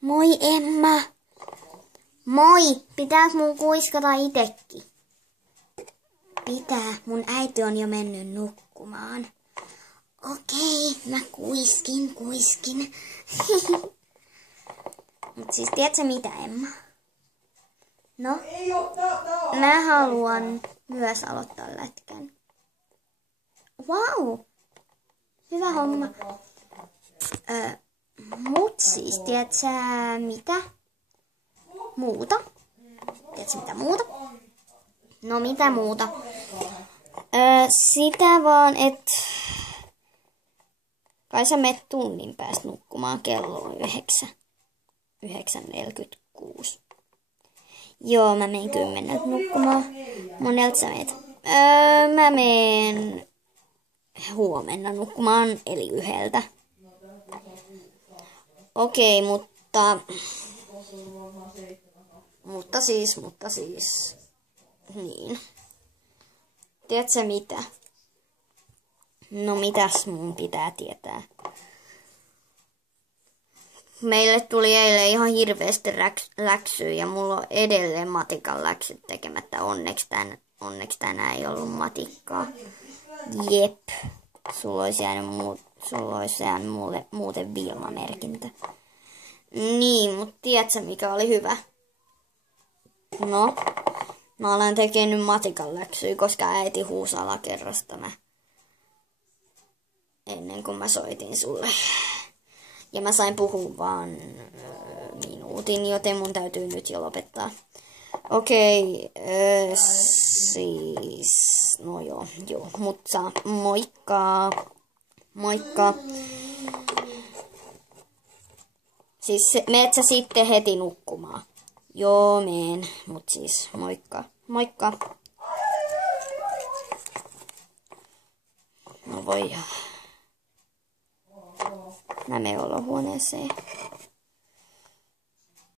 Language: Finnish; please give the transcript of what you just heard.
Moi Emma. Moi. Pitääks mun kuiskata itekin? Pitää. Mun äiti on jo mennyt nukkumaan. Okei, mä kuiskin. Mut siis tiedätkö mitä, Emma? No? Mä haluan myös aloittaa lätkän. Wow! Hyvä homma. Mut siis, tiedätkö mitä? Muuta? Tiedätkö mitä muuta? No mitä muuta? Sitä vaan, että kai sä menet tunnin päästä nukkumaan, kello on 9:46. Joo, mä menen 10 nukkumaan. Monelta sä meet? Mä menen huomenna nukkumaan, eli 1. Okei, mutta siis. Niin. Tiedätkö mitä? No mitäs mun pitää tietää? Meille tuli eilen ihan hirveästi läksyjä ja mulla on edelleen matikan läksyt tekemättä. Onneksi tänään ei ollut matikkaa. Jep. Sulla olisi jäänyt muuten Vilma-merkintä. Niin, mutta tiedätkö mikä oli hyvä? No, mä olen tekemään matikan läksyjä, koska äiti huusi alakerrasta ennen kuin mä soitin sulle. Ja mä sain puhua vaan minuutin, joten mun täytyy nyt jo lopettaa. Okei, siis, no joo, mutta moikka. Siis meet sä sitten heti nukkumaan? Joo, meen, mut siis moikka. No voi. Mä menen olohuoneeseen.